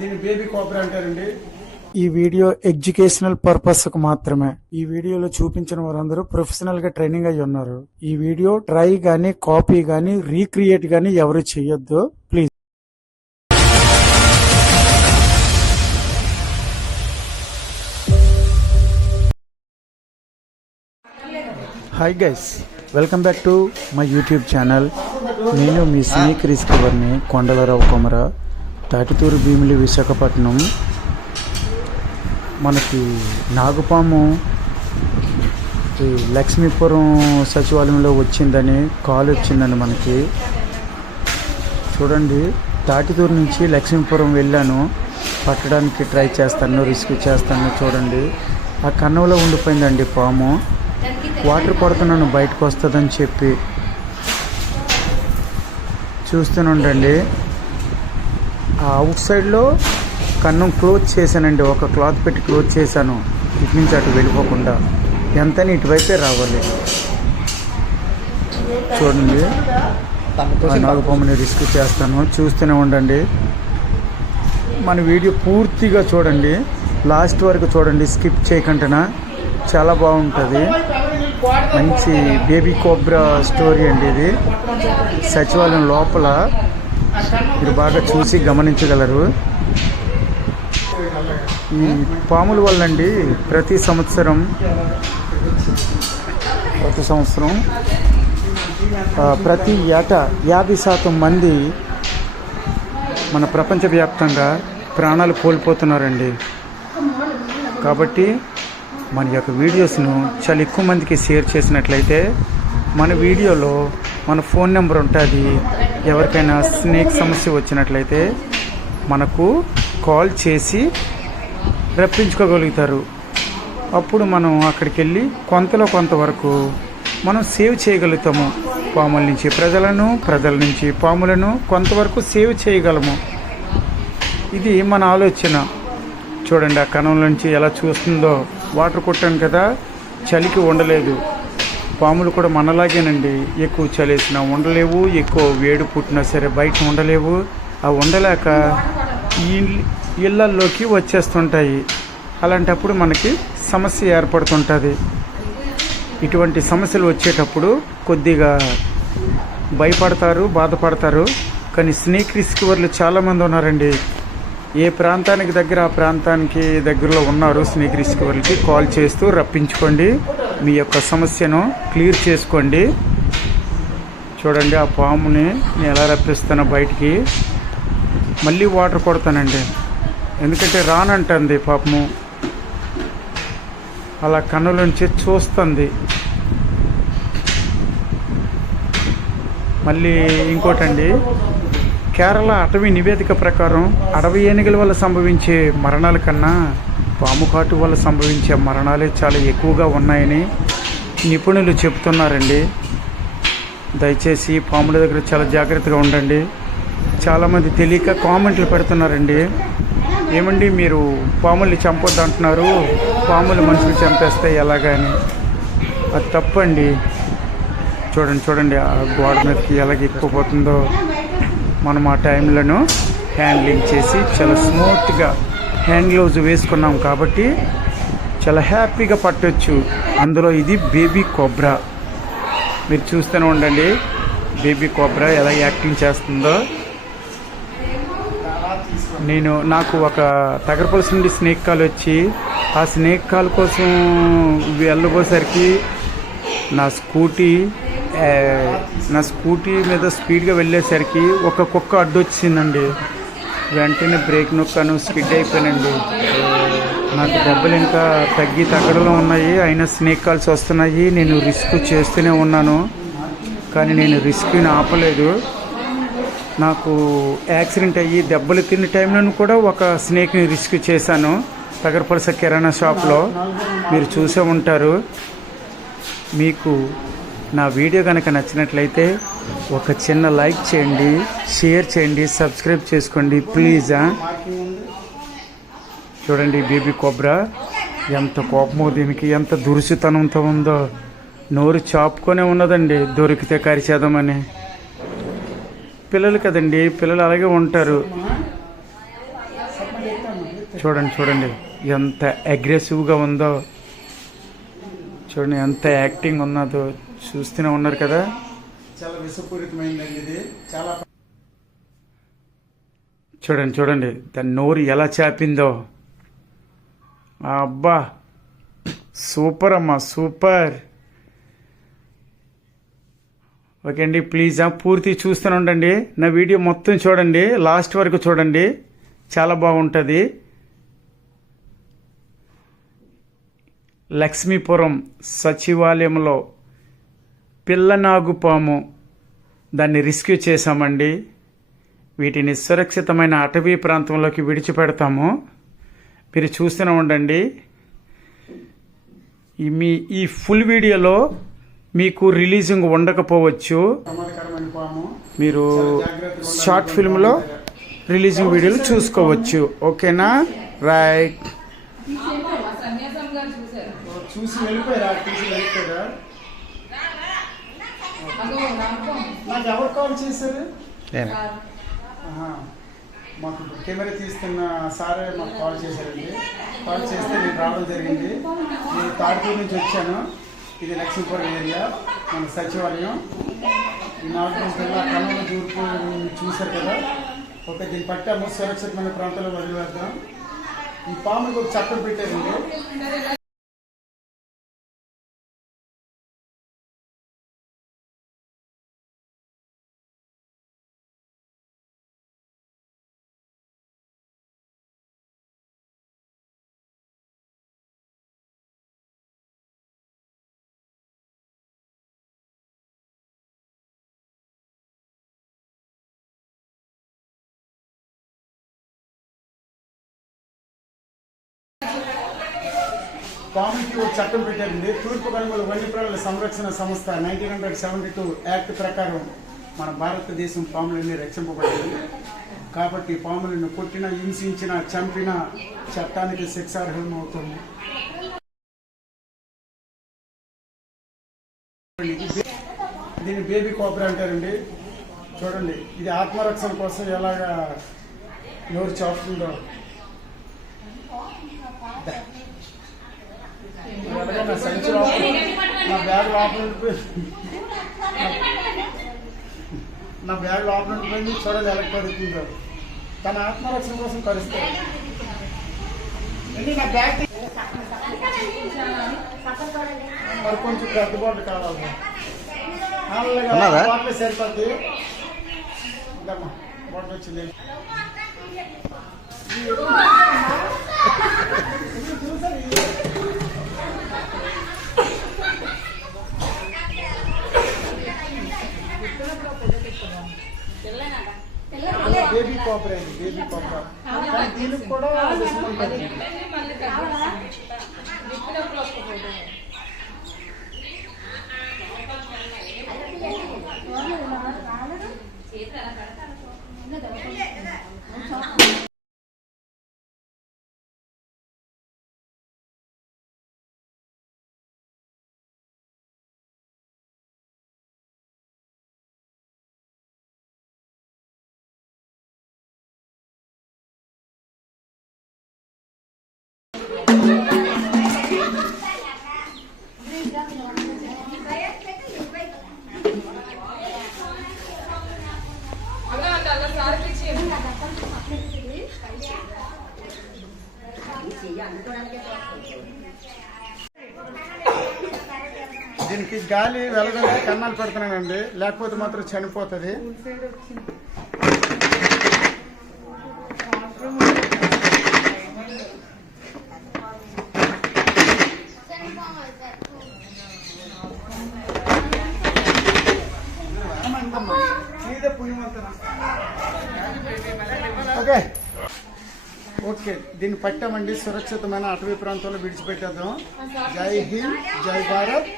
దీన్ని baby cobra అంటారండి. ఈ వీడియో ఎడ్యుకేషనల్ పర్పస్కు మాత్రమే. ఈ వీడియోలో చూపించిన వారందరూ ప్రొఫెషనల్గా ట్రైనింగ్ అయి ఉన్నారు. ఈ వీడియో ట్రై గానీ కాపీ గానీ రీక్రియేట్ గానీ ఎవరు చేయొద్దు. Please. Hi guys welcome back to my YouTube channel నేను మీ స్నేక్ రిస్కవర్ని కొండలరావు కొమరా. తాటితూరు భీమిలి విశాఖపట్నం మనకి నాగుపాము ఈ లక్ష్మీపురం సచివాలయంలో వచ్చిందని కాల్ వచ్చిందండి మనకి. చూడండి తాటితూరు నుంచి లక్ష్మీపురం వెళ్ళాను. పట్టడానికి ట్రై చేస్తాను రిస్క్ చేస్తాను చూడండి. ఆ కన్నంలో ఉండిపోయిందండి పాము. వాటర్ కొడుతున్నాను బయటకు వస్తుందని చెప్పి చూస్తూనుండండి ఆ అవుట్ సైడ్లో కన్నం క్లోజ్ చేశానండి. ఒక క్లాత్ పెట్టి క్లోజ్ చేశాను. ఇటు నుంచి అటు వెళ్ళిపోకుండా. ఎంతని ఇటువైపే రావాలి. చూడండి. ఆ రిస్క్ చేస్తాను. చూస్తూనే ఉండండి. మన వీడియో పూర్తిగా చూడండి. లాస్ట్ వరకు చూడండి. స్కిప్ చేయకుండా చాలా బాగుంటుంది. మంచి బేబీ కోబ్రా స్టోరీ అండి ఇది. సచివాలయం లోపల మీరు బాగా చూసి గమనించగలరు. ఈ పాముల వల్ల అండి ప్రతి సంవత్సరం ప్రతి సంవత్సరం ప్రతి ఏటా యాభై శాతం మంది మన ప్రపంచవ్యాప్తంగా ప్రాణాలు కోల్పోతున్నారండి. కాబట్టి మన యొక్క వీడియోస్ను చాలా ఎక్కువ మందికి షేర్ చేసినట్లయితే మన వీడియోలో మన ఫోన్ నెంబర్ ఉంటుంది. ఎవరికైనా స్నేక్ సమస్య వచ్చినట్లయితే మనకు కాల్ చేసి రప్పించుకోగలుగుతారు. అప్పుడు మనం అక్కడికి వెళ్ళి కొంతలో కొంతవరకు మనం సేవ్ చేయగలుగుతాము. పాముల నుంచి ప్రజలను ప్రజల నుంచి పాములను కొంతవరకు సేవ్ చేయగలము. ఇది మన ఆలోచన. చూడండి ఆ కణం నుంచి ఎలా చూస్తుందో. వాటర్ కొట్టాను కదా చలికి ఉండలేదు. పాములు కూడా మనలాగేనండి. ఎక్కువ చలేసినా ఉండలేవు ఎక్కువ వేడి పుట్టినా సరే బయట ఉండలేవు. ఆ ఉండలేక ఇళ్ళల్లోకి వచ్చేస్తుంటాయి. అలాంటప్పుడు మనకి సమస్య ఏర్పడుతుంటుంది. ఇటువంటి సమస్యలు వచ్చేటప్పుడు కొద్దిగా భయపడతారు బాధపడతారు. కానీ స్నేక్ రిస్క్వర్లు చాలామంది ఉన్నారండి. ఏ ప్రాంతానికి దగ్గర ఆ ప్రాంతానికి దగ్గరలో ఉన్నారు స్నేక్ రిస్క్వర్లకి కాల్ చేస్తూ రప్పించుకోండి. మీ యొక్క సమస్యను క్లియర్ చేసుకోండి. చూడండి ఆ పాముని నేను ఎలా రప్పిస్తానో బయటికి. మళ్ళీ వాటర్ కొడతానండి. ఎందుకంటే రానంటుంది పాపము. అలా కన్నులోంచి చూస్తుంది. మళ్ళీ ఇంకోటండి. కేరళ అటవీ నివేదిక ప్రకారం అడవి ఏనుగుల వల్ల సంభవించే మరణాల కన్నా పాము కాటు వల్ల సంభవించే మరణాలే చాలా ఎక్కువగా ఉన్నాయని నిపుణులు చెప్తున్నారండి. దయచేసి పాముల దగ్గర చాలా జాగ్రత్తగా ఉండండి. చాలామంది తెలియక కామెంట్లు పెడుతున్నారండి. ఏమండి మీరు పాముల్ని చంపొద్దు అంటున్నారు. పాములు మనుషులు చంపేస్తాయి ఎలాగని. అది తప్పండి. చూడండి చూడండి. ఆ గోడ మీదకి ఎలాగ ఎక్కువపోతుందో మనం ఆ టైంలను హ్యాండ్లింగ్ చేసి చాలా స్మూత్గా హ్యాండ్ గ్లౌజ్ వేసుకున్నాం కాబట్టి చాలా హ్యాపీగా పట్టొచ్చు. అందులో ఇది బేబీ కోబ్రా. మీరు చూస్తూనే ఉండండి. బేబీ కోబ్రా ఎలా యాక్టింగ్ చేస్తుందో. నేను నాకు ఒక తగరపలసి నుండి స్నేక్ కాల్ వచ్చి ఆ స్నేక్ కాల్ కోసం వెళ్ళబోసరికి నా స్కూటీ నా స్కూటీ మీద స్పీడ్గా వెళ్ళేసరికి ఒక కుక్క అడ్డొచ్చిందండి. వెంటనే బ్రేక్ నొక్కాను స్కిడ్ అయిపోయానండి. నాకు దెబ్బలు ఇంకా తగ్గి తగ్గడంలో ఉన్నాయి. అయినా స్నేక్ కాల్స్ వస్తున్నాయి. నేను రిస్క్ చేస్తూనే ఉన్నాను. కానీ నేను రిస్క్ని ఆపలేదు. నాకు యాక్సిడెంట్ అయ్యి దెబ్బలు తిన్న టైంలో కూడా ఒక స్నేక్ని రిస్క్ చేశాను. తగరపలస కిరాణా షాప్లో. మీరు చూసే ఉంటారు. మీకు నా వీడియో కనుక నచ్చినట్లయితే ఒక చిన్న లైక్ చేయండి షేర్ చేయండి సబ్స్క్రైబ్ చేసుకోండి ప్లీజ్ చూడండి బేబీ కొబ్రా ఎంత కోపమో దీనికి ఎంత దురుసుతనంతో ఉందో. నోరు చాపుకొనే ఉన్నదండి దొరికితే కరిచేద్దామని. పిల్లలు కదండి పిల్లలు అలాగే ఉంటారు. చూడండి చూడండి ఎంత అగ్రెసివ్గా ఉందో. చూడండి ఎంత యాక్టింగ్ ఉన్నదో. చూస్తూనే ఉన్నారు కదా. చాలా విషపూరితమైనది ఇది చాలా చూడండి చూడండి. దాని నోరు ఎలా చాపిందో. అబ్బా! సూపర్ అమ్మా సూపర్. ఓకే అండి ప్లీజ్ పూర్తి చూస్తూనే ఉండండి. నా వీడియో మొత్తం చూడండి. లాస్ట్ వరకు చూడండి. చాలా బాగుంటుంది. లక్ష్మీపురం సచివాలయంలో పిల్లనాగుపాము. దాన్ని రెస్క్యూ చేశామండి. వీటిని సురక్షితమైన అటవీ ప్రాంతంలోకి విడిచిపెడతాము. మీరు చూస్తూనే ఉండండి. ఈ మీ ఈ ఫుల్ వీడియోలో మీకు రిలీజింగ్ ఉండకపోవచ్చు. మీరు షార్ట్ ఫిల్మ్లో రిలీజింగ్ వీడియోలు చూసుకోవచ్చు. ఓకేనా? రైట్. చూసి వెళ్ళిపోయారా చూసి వెళ్ళిపోయారా అదో నమ్మకం నాకు ఎవరు కాల్ చేశారు. మాకు కెమెరా తీస్తున్న సారే మాకు కాల్ చేశారండి. కాల్ చేస్తే నేను రావడం జరిగింది. నేను తాడిపూర్ నుంచి వచ్చాను. ఇది లక్ష్మీపురం ఏరియా మన సచివాలయం. ఈ నాలుగు పిల్ల కన్నుల తూర్పు చూశారు కదా. ఓకే దీన్ని పట్టాము సురక్షితమైన ప్రాంతాల్లో వదిలివేద్దాం. ఈ పాముకి ఒక చట్టం పెట్టారండి. పాముకి ఒక చట్టం పెట్టారండి తూర్పు కనుమల వన్యప్రాణుల సంరక్షణ సంస్థ nineteen hundred seventy two act ప్రకారం మన భారతదేశం పాములన్నీ రక్షింపబడింది. కాబట్టి పాములను కొట్టిన హింసించిన చంపిన చట్టానికి శిక్షార్హం అవుతుంది దీన్ని బేబీ కోపర్ అంటారండి. చూడండి ఇది ఆత్మరక్షణ కోసం ఎలాగా నోరు చాపుతుందో. నా సంచి నా బ్యాగ్ లోపల ఉండిపోయింది నా బ్యాగ్ లోపల ఉండిపోయింది చూడండి ఎలా కడుగుతుందో తన ఆత్మరక్షణ కోసం కలుస్తాడు ఏంటి నా బ్యాగ్ మరి కొంచెం పెద్ద బాటిల్ కావాలి? బాటిల్ సరిపోద్ది. ఇదమ్మా బాటిల్ వచ్చింది. బేబీ కాపర్ అయింది బేబీ కాపర్ దీనికి కూడా దీనికి గాలి వెళ్ళదంటే కన్నాలు పెడుతున్నానండి. లేకపోతే మాత్రం చనిపోతుంది. ఓకే. ఓకే దీన్ని పట్టామండి. సురక్షితమైన అటవీ ప్రాంతంలో విడిచిపెట్టేద్దాం. జై హింద్ జై భారత్.